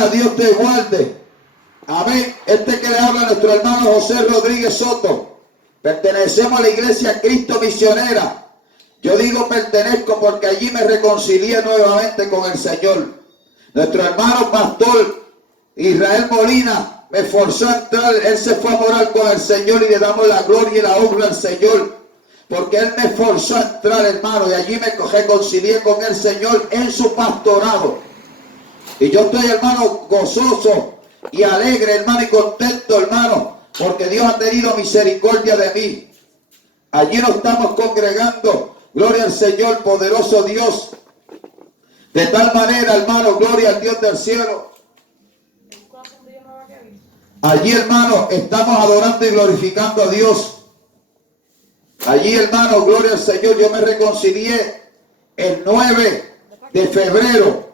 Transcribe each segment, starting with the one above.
bendiga, Dios te guarde. Amén. Este que le habla a nuestro hermano José Rodríguez Soto. Pertenecemos a la iglesia Cristo Misionera. Yo digo pertenezco porque allí me reconcilié nuevamente con el Señor. Nuestro hermano pastor Israel Molina me forzó a entrar. Él se fue a morar con el Señor y le damos la gloria y la honra al Señor. Porque Él me forzó a entrar, hermano, y allí me reconcilié con el Señor en su pastorado. Y yo estoy, hermano, gozoso y alegre, hermano, y contento, hermano, porque Dios ha tenido misericordia de mí. Allí nos estamos congregando, gloria al Señor, poderoso Dios. De tal manera, hermano, gloria al Dios del cielo. Allí, hermano, estamos adorando y glorificando a Dios. Allí, hermano, gloria al Señor, yo me reconcilié el 9 de febrero.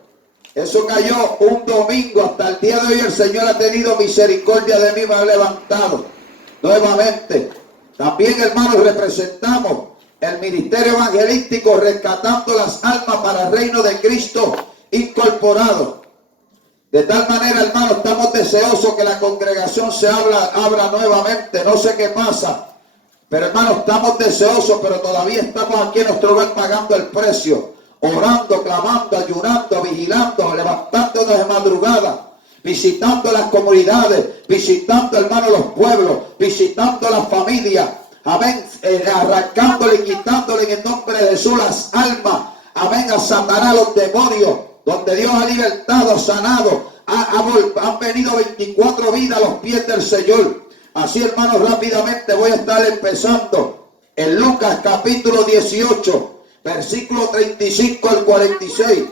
Eso cayó un domingo. Hasta el día de hoy el Señor ha tenido misericordia de mí, me ha levantado nuevamente. También, hermanos, representamos el ministerio evangelístico rescatando las almas para el reino de Cristo incorporado. De tal manera, hermanos, estamos deseosos que la congregación se abra nuevamente. No sé qué pasa, pero hermanos, estamos deseosos, pero todavía estamos aquí en nuestro hogar pagando el precio. Orando, clamando, ayunando, vigilando, levantándonos de madrugada, visitando las comunidades, visitando, hermanos, los pueblos, visitando las familias, amén, arrancándole y quitándole en el nombre de Jesús las almas, amén, a Satanás, los demonios, donde Dios ha libertado, sanado, han venido 24 vidas a los pies del Señor. Así, hermanos, rápidamente voy a estar empezando en Lucas capítulo 18. Versículo 35 al 46.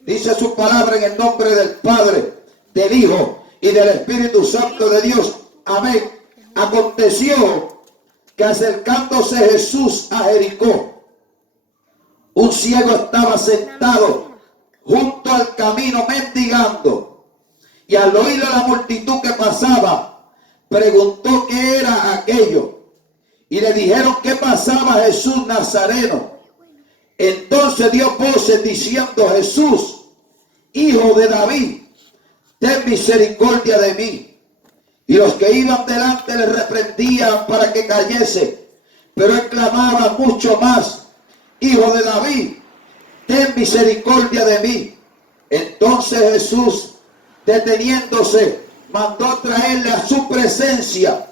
Dice su palabra en el nombre del Padre, del Hijo y del Espíritu Santo de Dios. Amén. Aconteció que acercándose Jesús a Jericó, un ciego estaba sentado junto al camino mendigando. Y al oír a la multitud que pasaba, preguntó qué era aquello. Y le dijeron qué pasaba a Jesús Nazareno. Entonces dio voces diciendo: Jesús, hijo de David, ten misericordia de mí. Y los que iban delante le reprendían para que callese, pero él clamaba mucho más: Hijo de David, ten misericordia de mí. Entonces Jesús, deteniéndose, mandó traerle a su presencia.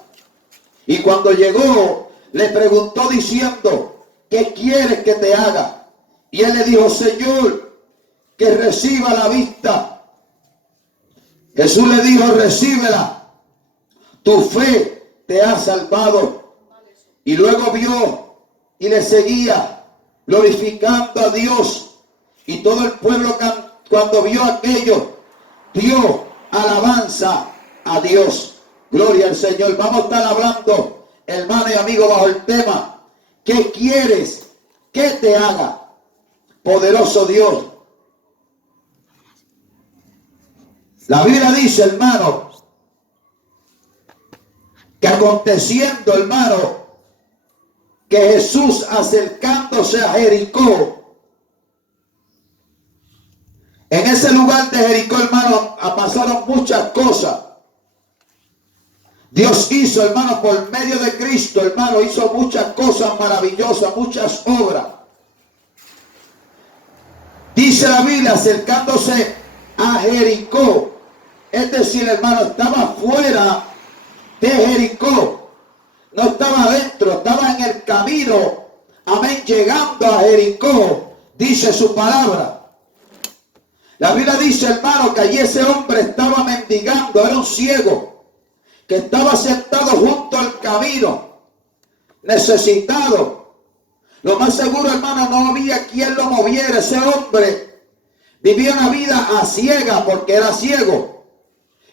Y cuando llegó, le preguntó diciendo: ¿qué quieres que te haga? Y él le dijo: Señor, que reciba la vista. Jesús le dijo: recíbela, tu fe te ha salvado. Y luego vio y le seguía, glorificando a Dios. Y todo el pueblo, cuando vio aquello, dio alabanza a Dios. Gloria al Señor. Vamos a estar hablando, hermano y amigo, bajo el tema: ¿qué quieres que te haga? Poderoso Dios. La Biblia dice, hermano, que aconteciendo, hermano, que Jesús acercándose a Jericó, en ese lugar de Jericó, hermano, pasaron muchas cosas. Dios hizo, hermano, por medio de Cristo, hermano, hizo muchas cosas maravillosas, muchas obras. Dice la Biblia, acercándose a Jericó, es decir, hermano, estaba fuera de Jericó, no estaba adentro, estaba en el camino, amén, llegando a Jericó, dice su palabra. La Biblia dice, hermano, que allí ese hombre estaba mendigando, era un ciego, que estaba sentado junto al camino, necesitado. Lo más seguro, hermano, no había quien lo moviera. Ese hombre vivía una vida a ciega porque era ciego.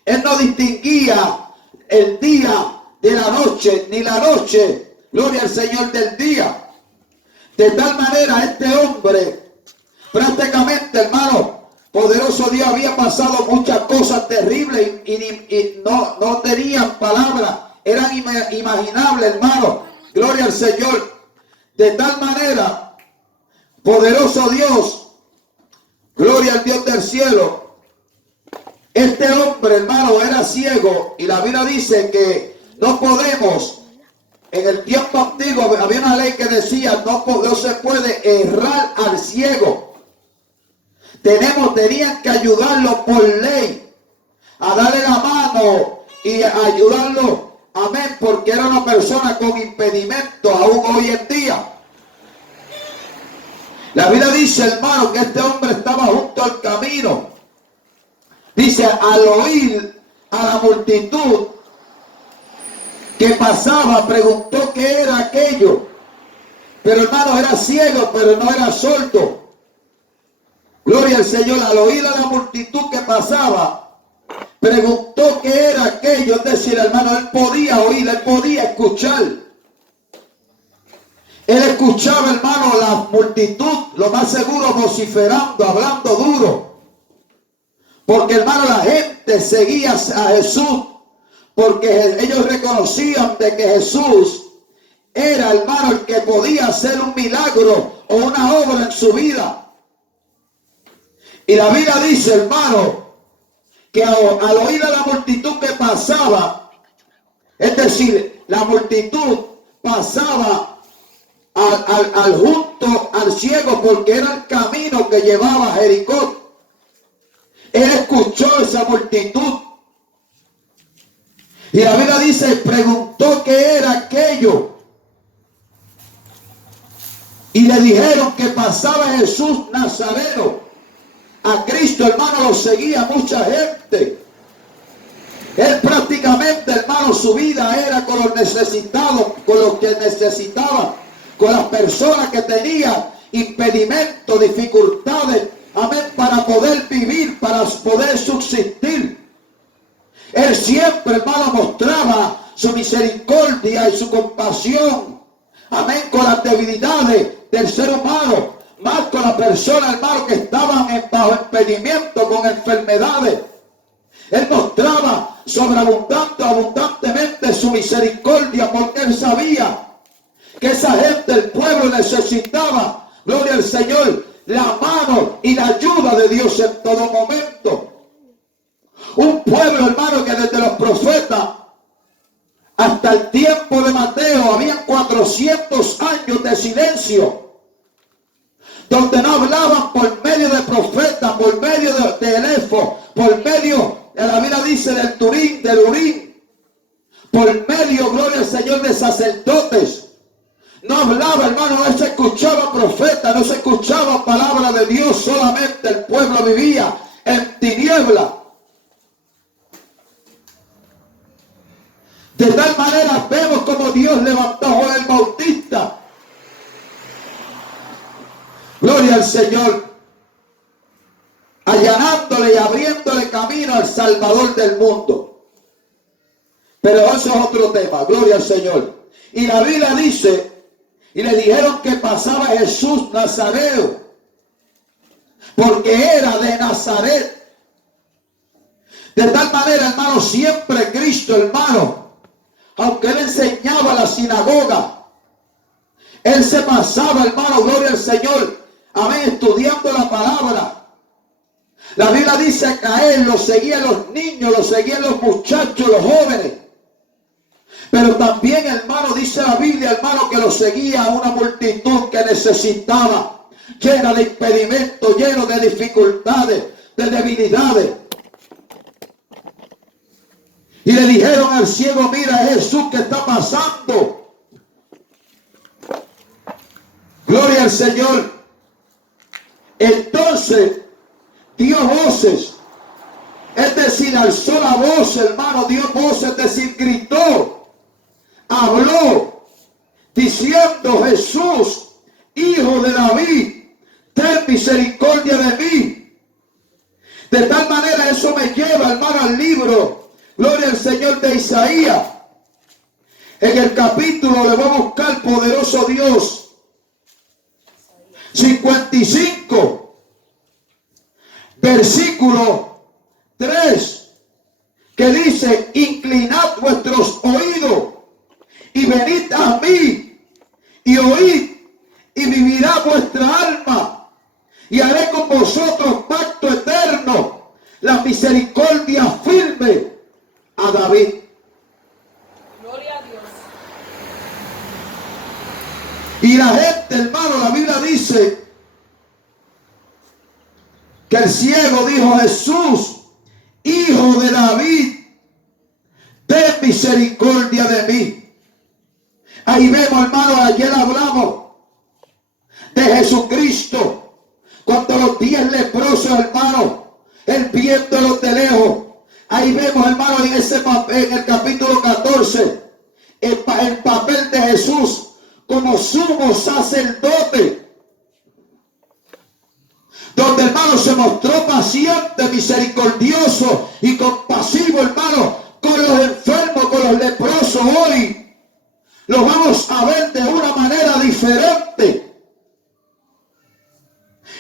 Él no distinguía el día de la noche, ni la noche, gloria al Señor, del día. De tal manera, este hombre, prácticamente, hermano, poderoso Dios, había pasado muchas cosas terribles y no tenían palabras, eran imaginables, hermano. Gloria al Señor. De tal manera, poderoso Dios, gloria al Dios del cielo, Este hombre, hermano, era ciego y la Biblia dice que no podemos. En el tiempo antiguo había una ley que decía no se puede errar al ciego. Tenían que ayudarlo por ley, a darle la mano y a ayudarlo, amén, porque era una persona con impedimento aún hoy en día. La Biblia dice, hermano, que este hombre estaba junto al camino. Dice, al oír a la multitud que pasaba, preguntó qué era aquello. Pero hermano, era ciego, pero no era sordo. Gloria al Señor. Al oír a la multitud que pasaba, preguntó qué era aquello. Es decir, hermano, él podía oír, él podía escuchar. Él escuchaba, hermano, la multitud, lo más seguro, vociferando, hablando duro. Porque, hermano, la gente seguía a Jesús. Porque ellos reconocían de que Jesús era, hermano, el que podía hacer un milagro o una obra en su vida. Y la Biblia dice, hermano, que al oír a la multitud que pasaba, es decir, la multitud pasaba junto al ciego porque era el camino que llevaba a Jericó. Él escuchó esa multitud. Y la Biblia dice, preguntó qué era aquello. Y le dijeron que pasaba Jesús Nazareno. A Cristo, hermano, lo seguía mucha gente. Él prácticamente, hermano, su vida era con los necesitados, con los que necesitaban, con las personas que tenían impedimentos, dificultades, amén, para poder vivir, para poder subsistir. Él siempre, hermano, mostraba su misericordia y su compasión, amén, con las debilidades del ser humano, más con las personas, hermano, que estaban bajo impedimento, con enfermedades. Él mostraba abundantemente su misericordia, porque él sabía que esa gente, el pueblo, necesitaba, gloria al Señor, la mano y la ayuda de Dios en todo momento. Un pueblo, hermano, que desde los profetas hasta el tiempo de Mateo habían 400 años de silencio, donde no hablaban por medio de profetas, por medio de Elefo, por medio, la Biblia dice, del Turín, del Urín, por medio, gloria al Señor, de sacerdotes. No hablaba, hermano, no se escuchaba profeta, no se escuchaba palabra de Dios, solamente el pueblo vivía en tiniebla. De tal manera vemos como Dios levantó a Juan el Bautista. Gloria al Señor. Allanándole y abriéndole camino al Salvador del mundo. Pero eso es otro tema. Gloria al Señor. Y la Biblia dice, y le dijeron que pasaba Jesús Nazareno, porque era de Nazaret. De tal manera, hermano, siempre Cristo, hermano, aunque él enseñaba la sinagoga, él se pasaba, hermano, gloria al Señor, amén, estudiando la palabra. La Biblia dice que a él lo seguían los niños, lo seguían los muchachos, los jóvenes. Pero también, hermano, dice la Biblia, hermano, que lo seguía una multitud que necesitaba, llena de impedimentos, lleno de dificultades, de debilidades. Y le dijeron al ciego, mira Jesús que está pasando. Gloria al Señor. Entonces dio voces, es decir, alzó la voz, hermano, dio voces, es decir, gritó, habló, diciendo, Jesús, hijo de David, ten misericordia de mí. De tal manera eso me lleva, hermano, al libro, gloria al Señor, de Isaías. En el capítulo, le voy a buscar, poderoso Dios, 55, versículo 3, que dice, inclinad vuestros oídos y venid a mí y oíd y vivirá vuestra alma y haré con vosotros pacto eterno. la misericordia firme a David. Gloria a Dios. Y la gente, hermano, la Biblia dice que el ciego dijo: Jesús, hijo de David, ten misericordia de mí. Ahí vemos, hermano, ayer hablamos de Jesucristo, cuando los 10 leprosos, hermano, él viéndolos de lejos. Ahí vemos, hermano, en ese papel, en el capítulo 14, el papel de Jesús como sumo sacerdote, donde, hermano, se mostró paciente, misericordioso y compasivo, hermano, con los enfermos, con los leprosos. Hoy lo vamos a ver de una manera diferente.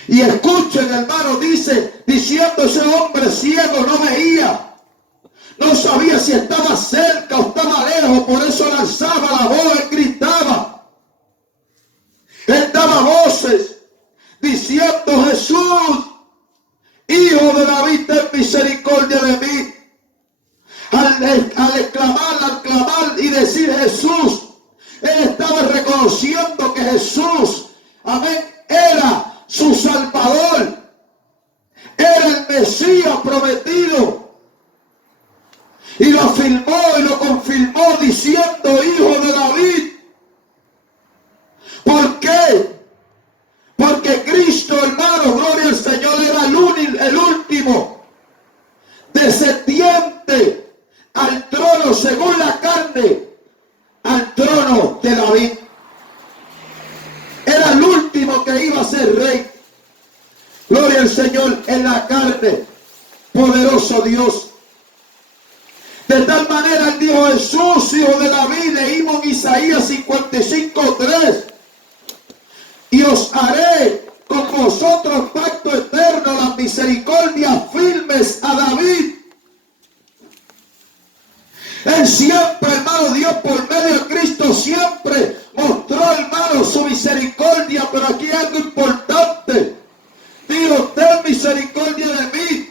Y escuchen, hermano, diciendo ese hombre ciego no veía, no sabía si estaba cerca o estaba lejos, por eso él alzaba la voz, él gritaba, él daba voces, diciendo: Jesús, hijo de David, ten misericordia de mí. Al clamar y decir Jesús, él estaba reconociendo que Jesús, amén, era su Salvador, era el Mesías prometido, y lo afirmó y lo confirmó diciendo: hijo de David. ¿Por qué? Porque Cristo, hermano, gloria al Señor, era el último descendiente al trono, según la carne, al trono de David. Era el último que iba a ser rey. Gloria al Señor, en la carne, poderoso Dios. De tal manera él dijo: Jesús, hijo de David. Leímos en Isaías 55:3. Y os haré con vosotros pacto eterno, las misericordias firmes a David. Él siempre, hermano, Dios por medio de Cristo siempre mostró, hermano, su misericordia. Pero aquí hay algo importante. Dijo: ten misericordia de mí.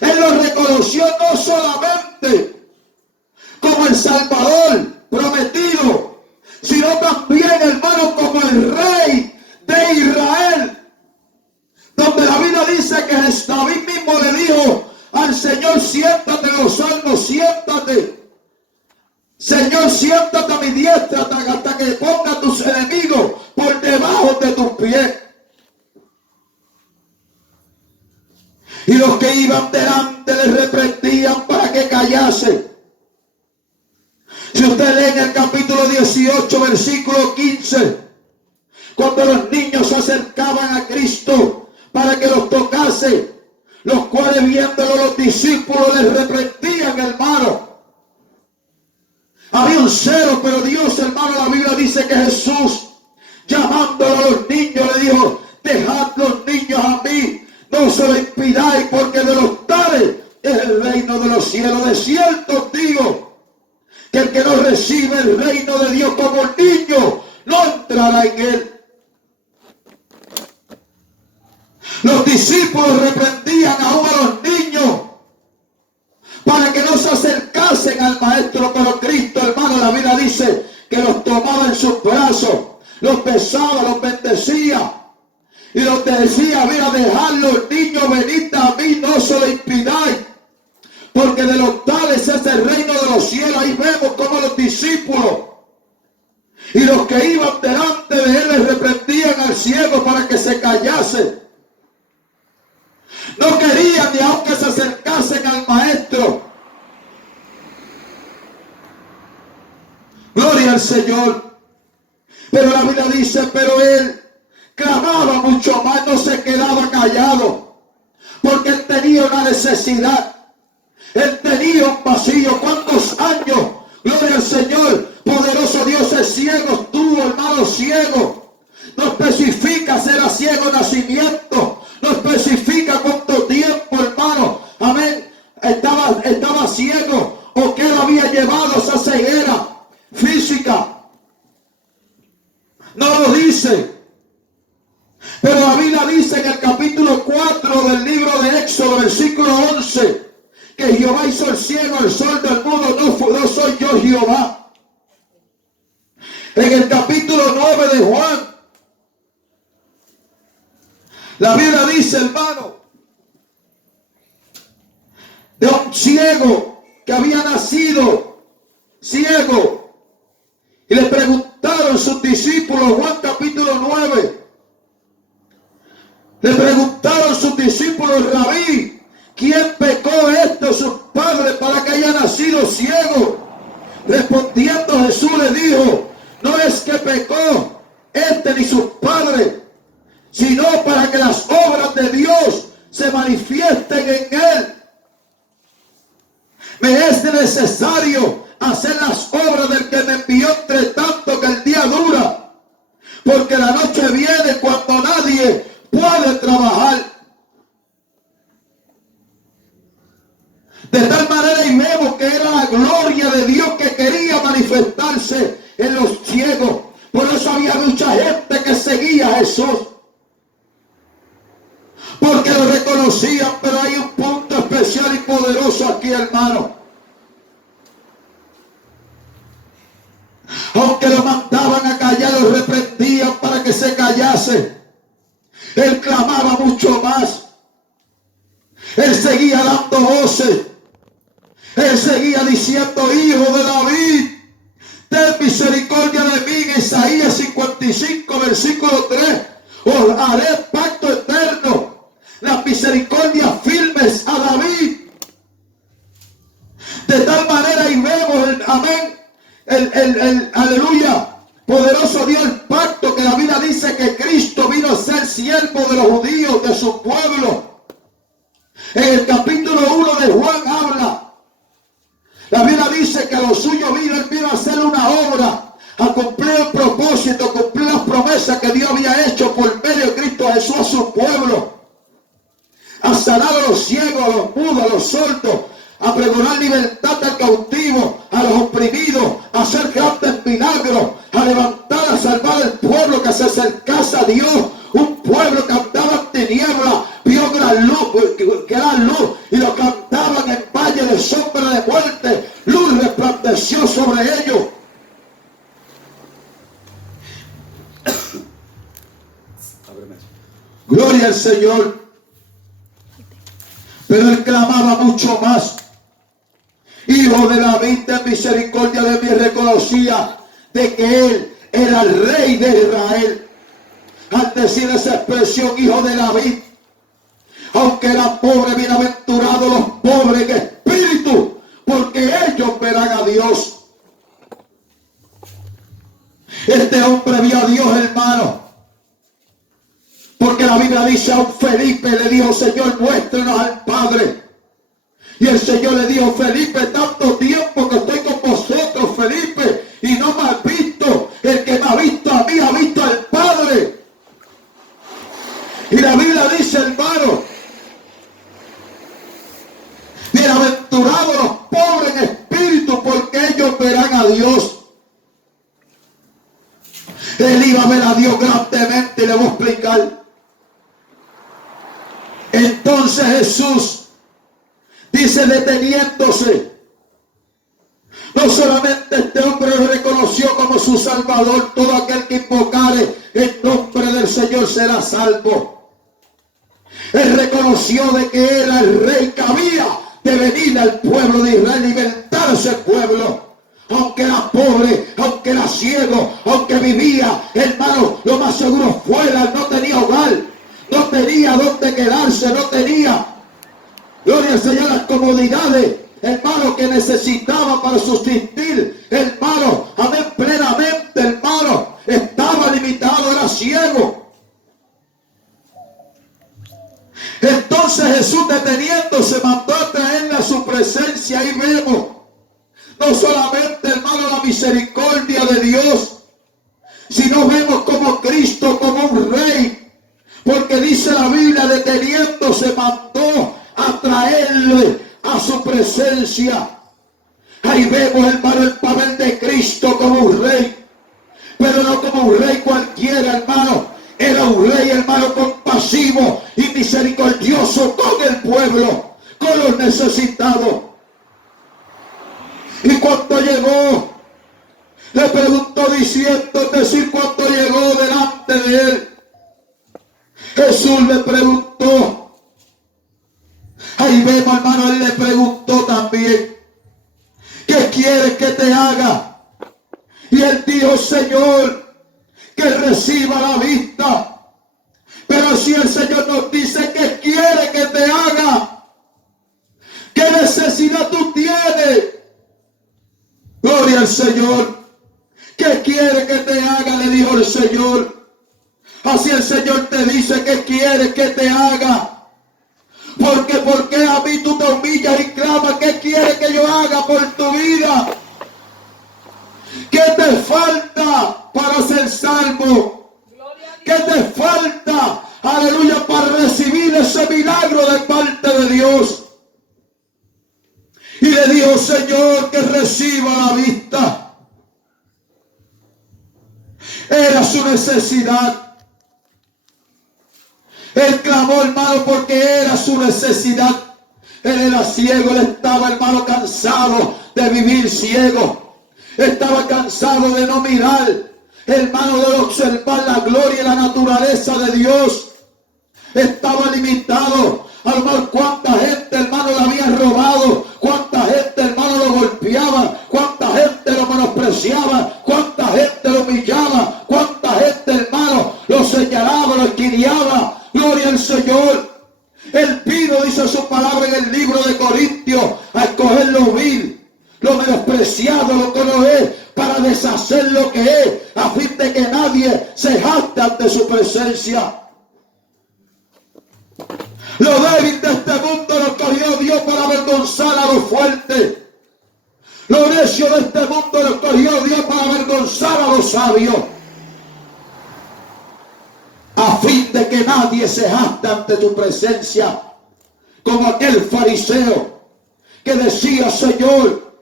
Él lo reconoció no solamente como el Salvador prometido, sino también, hermano, como el Rey de Israel, donde la Biblia dice que David mismo le dijo al Señor: siéntate en los salmos, siéntate, Señor, siéntate a mi diestra hasta que ponga a tus enemigos por debajo de tus pies. Y los que iban delante le reprendían para que callase. Si usted lee en el capítulo 18, versículo 15, cuando los niños se acercaban a Cristo para que los tocase, los cuales viéndolo los discípulos les reprendían, hermano. Había un cero, pero Dios, hermano, la Biblia dice que Jesús, llamándolo a los niños, le dijo: dejad los niños a mí, no se lo impidáis, porque de los tales es el reino de los cielos. De cierto os digo que el que no recibe el reino de Dios como el niño, no entrará en él. Los discípulos reprendían aún a los niños para que no se acercasen al maestro, pero Cristo, hermano, la Biblia dice que los tomaba en sus brazos, los besaba, los bendecía y los decía: mira, dejad los niños, venid a mí, no se lo impidáis, porque de los tales es el reino de los cielos. Ahí vemos cómo los discípulos y los que iban delante de él le reprendían al ciego para que se callase. No querían ni aunque se acercasen al maestro. Gloria al Señor. Pero la Biblia dice: pero él clamaba mucho más, no se quedaba callado, porque él tenía una necesidad. Él tenía un vacío. ¿Cuántos años, gloria al Señor, poderoso Dios, es ciego estuvo, hermano, ciego? No especifica si era ciego nacimiento, no especifica cuánto tiempo, hermano, amén, estaba ciego, o que él había llevado esa ceguera física. No lo dice. Pero la Biblia dice en el capítulo 4 del libro de Éxodo, versículo 11, que Jehová hizo el ciego, el sordo, el mudo, no soy yo Jehová. En el capítulo 9 de Juan, la Biblia dice, hermano, de un ciego que había nacido ciego. Y le preguntaron sus discípulos, Juan capítulo 9, le preguntaron sus discípulos, Rabí, ¿quién pecó sus padres para que haya nacido ciego? Respondiendo Jesús le dijo, no es que pecó ni sus padres, sino para que las obras de Dios se manifiesten en él. Me es necesario hacer las obras del que me envió, entre tanto que el día dura, porque la noche viene cuando nadie puede trabajar. De tal manera, y vemos que era la gloria de Dios que quería manifestarse en los ciegos. Por eso había mucha gente que seguía a Jesús, porque lo reconocían. Pero hay un punto especial y poderoso aquí, hermano. Aunque lo mandaban a callar, lo reprendían para que se callase, él clamaba mucho más. Él seguía dando voces. Él seguía diciendo, hijo de David, ten misericordia de mí. En Isaías 55, versículo 3, os haré pacto eterno, las misericordias firmes a David. De tal manera, y vemos el aleluya, poderoso Dios, el pacto que la Biblia dice que Cristo vino a ser siervo de los judíos, de su pueblo. En el capítulo 1 de Juan habla, la Biblia dice que a los suyos él vino a hacer una obra, a cumplir el propósito, a cumplir las promesas que Dios había hecho por medio de Cristo Jesús a su pueblo, a sanar a los ciegos, a los mudos, a los sordos, a pregonar libertad al cautivo, a los oprimidos, a hacer grandes milagros, a levantar, a salvar al pueblo que se acercase a Dios. Un pueblo que andaba en tiniebla vio gran luz, y lo cantaban en valle de sombra de muerte. Luz resplandeció sobre ellos. Gloria al Señor. Pero él clamaba mucho más. Hijo de David, ten misericordia de mí. Reconocía de que él era el rey de Israel. Al decir esa expresión, hijo de David, aunque era pobre, bienaventurados los pobres en espíritu, porque ellos verán a Dios. Este hombre vio a Dios, hermano, porque la Biblia dice a un Felipe, le dijo, Señor, muéstrenos al Padre. Y el Señor le dijo, Felipe, tanto tiempo que estoy con vosotros, Felipe, y no me has visto. El que me ha visto a mí ha visto al Padre. Y la Biblia dice, hermano, bienaventurados los pobres en espíritu, porque ellos verán a Dios. Él iba a ver a Dios grandemente, y le voy a explicar. Entonces Jesús dice, deteniéndose, no solamente este hombre lo reconoció como su Salvador, todo aquel que invocare el nombre del Señor será salvo. Él reconoció de que era el rey que había de venir al pueblo de Israel, libertar a ese pueblo. Aunque era pobre, aunque era ciego, aunque vivía, hermano, lo más seguro fuera, no tenía hogar, no tenía dónde quedarse, no tenía, gloria al Señor, las comodidades, hermano, que necesitaba para subsistir, hermano, amén, plenamente, hermano, estaba limitado, era ciego. Entonces Jesús, deteniéndose, mandó a traerle a su presencia. Y vemos no solamente, hermano, la misericordia de Dios, sino vemos como Cristo, como un rey, porque dice la Biblia, deteniéndose, mandó a traerle a su presencia. Ahí vemos, hermano, el papel de Cristo como un rey, pero no como un rey cualquiera, hermano. Era un rey, hermano, compasivo y misericordioso con el pueblo, con los necesitados. Y cuando llegó, le preguntó diciendo, es decir, cuando llegó delante de él, Jesús le preguntó. Ahí vemos, hermano, él le preguntó también, ¿qué quieres que te haga? Y él dijo, Señor, que reciba la vista. Pero si el Señor nos dice que quiere que te haga, ¿qué necesidad tú tienes? Gloria al Señor. ¿Qué quiere que te haga? Le dijo el Señor. Así el Señor te dice que quiere que te haga. Porque ¿por qué a mí tú te humillas y clamas? ¿Qué quiere que yo haga por tu vida? ¿Qué te falta para ser salvo? ¿Qué te falta? Aleluya, para recibir ese milagro de parte de Dios. Y le dijo, Señor, que reciba la vista. Era su necesidad. Él clamó, hermano, porque era su necesidad. Él era ciego, él estaba, hermano, cansado de vivir ciego. Estaba cansado de no mirar, hermano, de observar la gloria y la naturaleza de Dios. Estaba limitado. A lo mejor cuánta gente, hermano, le había robado, cuánta gente, hermano, lo golpeaba, cuánta gente lo menospreciaba, cuánta gente lo humillaba, cuánta gente, hermano, lo señalaba, lo esquiniaba. Gloria al Señor. Él vino, dice su palabra en el libro de Corintios, a escoger lo vil, lo menospreciado, lo que no es, para deshacer lo que es, a fin de que nadie se jacte ante su presencia. Lo débil de este mundo lo cogió Dios para avergonzar a los fuertes. Lo necio de este mundo lo cogió Dios para avergonzar a los sabios. A fin de que nadie se jacte ante tu presencia. Como aquel fariseo que decía, Señor,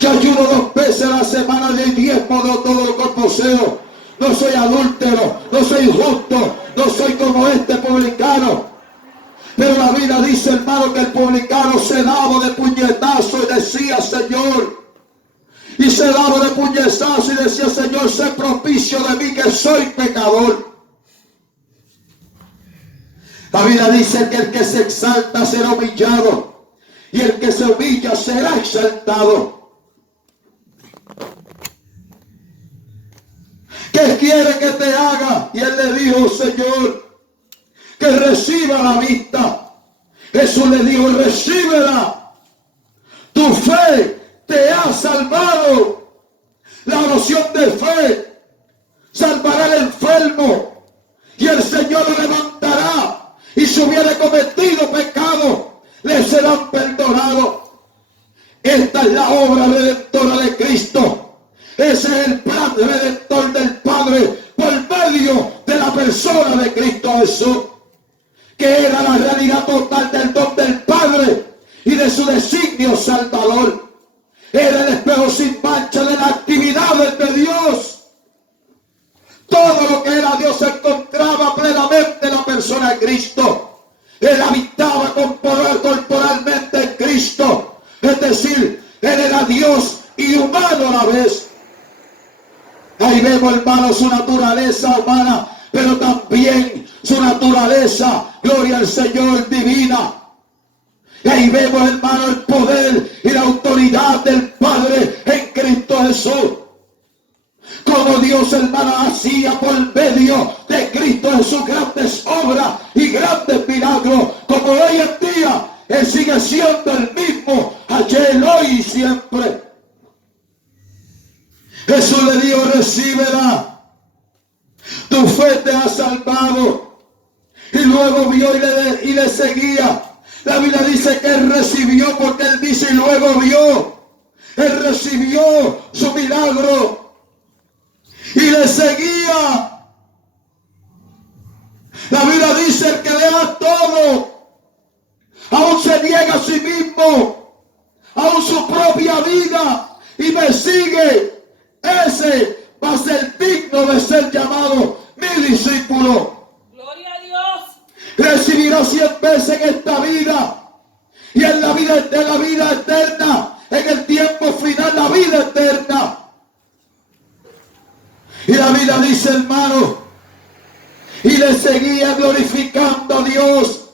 yo ayuno 2 veces a la semana, de diezmo de todo lo que poseo. No soy adúltero, no soy injusto, no soy como este publicano. Pero la Biblia dice, hermano, que el publicano se daba de puñetazo y decía, Señor, y se daba de puñetazo y decía, Señor, sé propicio de mí que soy pecador. La Biblia dice que el que se exalta será humillado y el que se humilla será exaltado. ¿Qué quiere que te haga? Y él le dijo, Señor, que reciba la vista. Jesús le dijo, recíbela. Tu fe te ha salvado. La oración de fe salvará al enfermo y el Señor lo levantará. Y si hubiera cometido pecado, le serán perdonados. Esta es la obra redentora de Cristo. Ese es el plan redentor del Padre por medio de la persona de Cristo Jesús, que era la realidad total del don del Padre y de su designio salvador. Era el espejo sin mancha de las actividades de Dios. Todo lo que era Dios se encontraba plenamente en la persona de Cristo. Él habitaba corporalmente en Cristo. Es decir, Él era Dios y humano a la vez. Ahí vemos, hermano, su naturaleza humana, pero también su naturaleza, gloria al Señor, divina. Y ahí vemos, hermano, el poder y la autoridad del Padre en Cristo Jesús. Como Dios, hermano, hacía por medio de Cristo Jesús grandes obras y grandes milagros, como hoy en día Él sigue siendo el mismo, ayer, hoy y siempre. Jesús le dijo, recíbela. Tu fe te ha salvado. Y luego vio y le seguía. La Biblia dice que él recibió, porque él dice y luego vio. Él recibió su milagro. Y le seguía. La Biblia dice, el que le da todo, aún se niega a sí mismo, aún su propia vida, y me sigue. Ese va a ser digno de ser llamado mi discípulo. Gloria a Dios. Recibirá 100 veces en esta vida Y en la vida eterna, en el tiempo final, la vida eterna. Y la Biblia dice, hermano, y le seguía glorificando a Dios.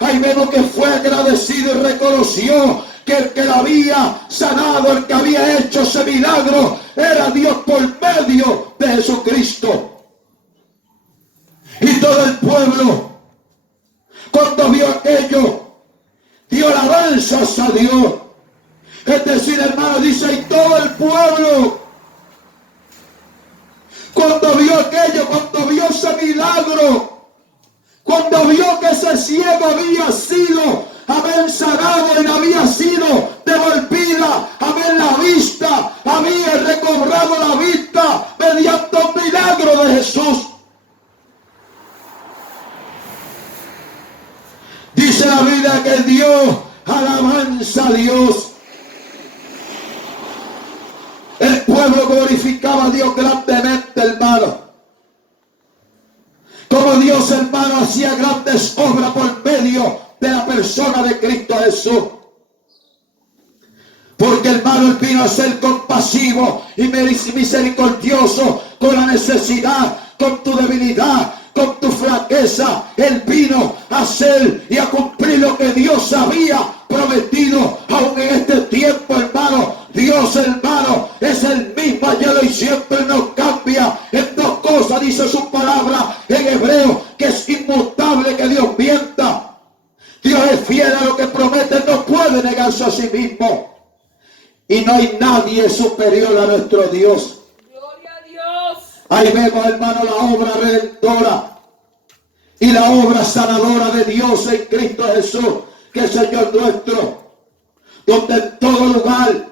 Ahí vemos que fue agradecido y reconoció que el que la había sanado, el que había hecho ese milagro, era Dios por medio de Jesucristo. Y todo el pueblo, cuando vio aquello, dio alabanzas a Dios. Es decir, hermano, dice, y todo el pueblo, cuando vio aquello, cuando vio ese milagro, cuando vio que ese ciego había sido, sanado y había sido devolvida, la vista, había recobrado la vista mediante un milagro de Jesús. Dice la Biblia que dio alabanza a Dios. El pueblo glorificaba a Dios grandemente, hermano. Como Dios, hermano, hacía grandes obras por medio de la persona de Cristo Jesús. Porque, hermano, Él vino a ser compasivo y misericordioso con la necesidad, con tu debilidad, con tu flaqueza. Él vino a hacer y a cumplir lo que Dios había prometido. Aún en este tiempo, hermano, Dios, hermano, es el mismo ayer y siempre, no cambia. En dos cosas dice su palabra en hebreo, que es inmutable, que Dios mienta. Dios es fiel a lo que promete, no puede negarse a sí mismo. Y no hay nadie superior a nuestro Dios. Gloria a Dios. Ahí vemos, hermano, la obra redentora y la obra sanadora de Dios en Cristo Jesús, que es Señor nuestro. Donde en todo lugar,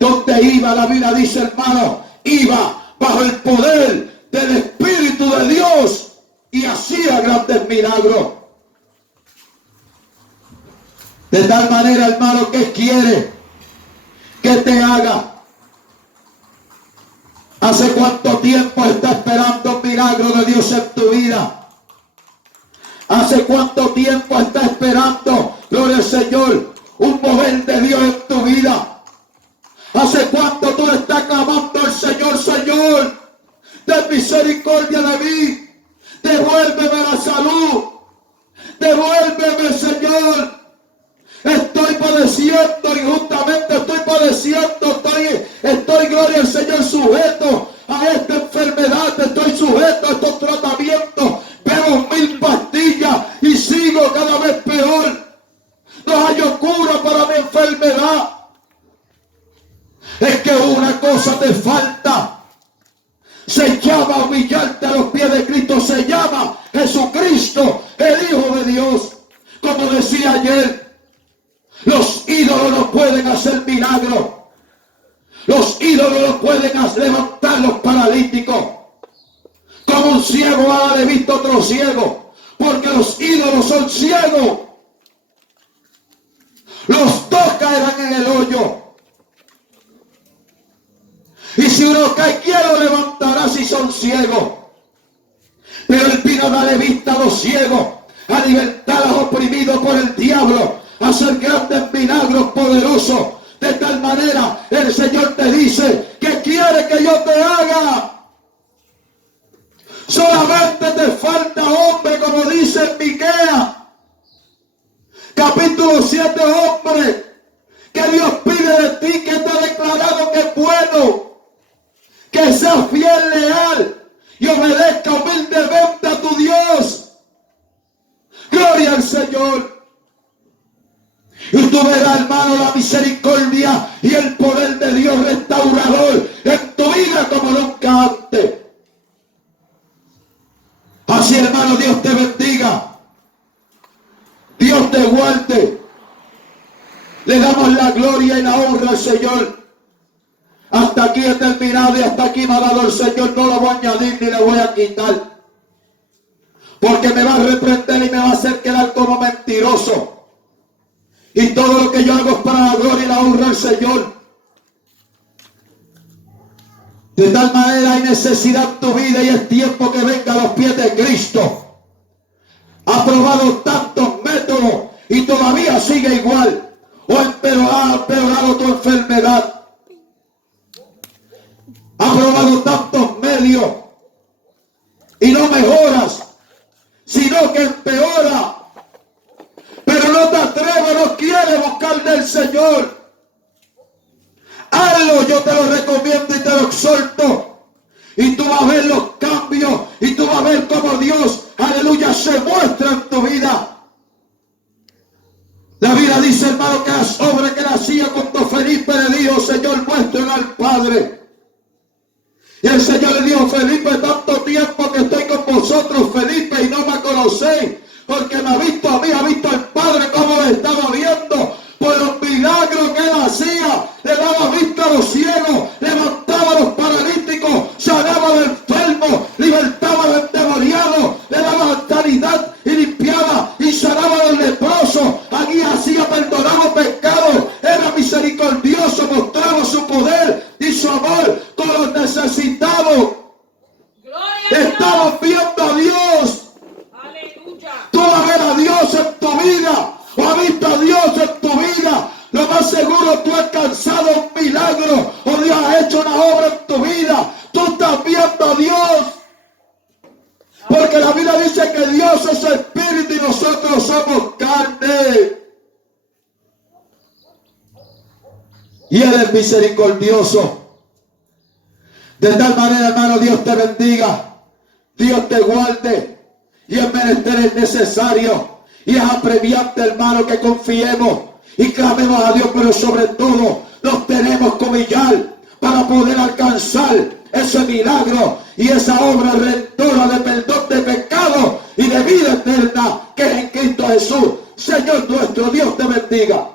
donde iba, la Biblia dice, hermano, iba bajo el poder del Espíritu de Dios y hacía grandes milagros. De tal manera, hermano, que quiere que te haga. ¿Hace cuánto tiempo está esperando un milagro de Dios en tu vida? ¿Hace cuánto tiempo está esperando, gloria al Señor, un mover de Dios en tu vida? ¿Hace cuánto tú le estás clamando al Señor, Señor, ten misericordia de mí, devuélveme la salud, devuélveme, Señor? Estoy padeciendo injustamente, estoy padeciendo, estoy, gloria al Señor, sujeto a esta enfermedad, estoy sujeto a estos tratamientos, bebo 1000 pastillas y sigo cada vez peor. No hay cura para mi enfermedad. Es que una cosa te falta. Se llama humillarte a los pies de Cristo, se llama Jesucristo, el Hijo de Dios. Como decía ayer, los ídolos no pueden hacer milagros. Los ídolos no pueden levantar los paralíticos. Como un ciego ha de visto otro ciego. Porque los ídolos son ciegos. Los dos caerán en el hoyo. Y si uno cae, ¿quién lo levantará si son ciegos? Pero Él vino a darle vista a los ciegos, a libertar a los oprimidos por el diablo, a hacer grandes milagros poderosos. De tal manera, el Señor te dice, ¿qué quiere que yo te haga? Solamente te falta hombre, como dice en Miqueas, capítulo 7, hombre, que Dios pide de ti, que te ha declarado que es bueno, que seas fiel, leal y obedezca humildemente a tu Dios. Gloria al Señor. Y tú verás, hermano, la misericordia y el poder de Dios restaurador en tu vida como nunca antes. Así, hermano, Dios te bendiga. Dios te guarde. Le damos la gloria y la honra al Señor. Hasta aquí he terminado y hasta aquí me ha dado el Señor. No lo voy a añadir ni le voy a quitar. Porque me va a reprender y me va a hacer quedar como mentiroso. Y todo lo que yo hago es para la gloria y la honra al Señor. De tal manera hay necesidad en tu vida y es tiempo que venga a los pies de Cristo. Ha probado tantos métodos, y todavía sigue igual, o ha empeorado tu enfermedad, ha probado tantos medios y no mejoras, sino que empeora, pero no te atreves, no quieres buscar del Señor. Hazlo, yo te lo recomiendo y te lo exhorto, y tú vas a ver los cambios, y tú vas a ver cómo Dios, aleluya, se muestra en tu vida. La Biblia dice, hermano, que las obras que él hacía cuando Felipe le dijo, Señor, muéstrenle al Padre. Y el Señor le dijo, Felipe, tanto tiempo que estoy con vosotros, Felipe, y no me conocéis, porque me ha visto a mí, ha visto al Padre como le estaba viendo, por los milagros que él hacía, le daba vista a los ciegos, levantaba a los paralíticos, sanaba a los enfermos, libertaba a los endemoniados, le daba sanidad y limpiaba y sanaba a los leprosos, aquí hacía, perdonaba pecados, era misericordioso, mostraba su poder y su amor con los necesitados. Estamos viendo a Dios. Aleluya. Tú vas a ver a Dios en tu vida, o has visto a Dios en tu vida. Lo más seguro, tú has alcanzado un milagro, o Dios ha hecho una obra en tu vida. Tú estás viendo a Dios, porque la Biblia dice que Dios es espíritu y nosotros somos carne. Y Él es misericordioso. De tal manera, hermano, Dios te bendiga, Dios te guarde. Y es menester es necesario y es apremiante, hermano, que confiemos y clamemos a Dios, pero sobre todo nos tenemos que humillar para poder alcanzar ese milagro y esa obra redentora de perdón de pecado y de vida eterna que es en Cristo Jesús. Señor nuestro, Dios te bendiga.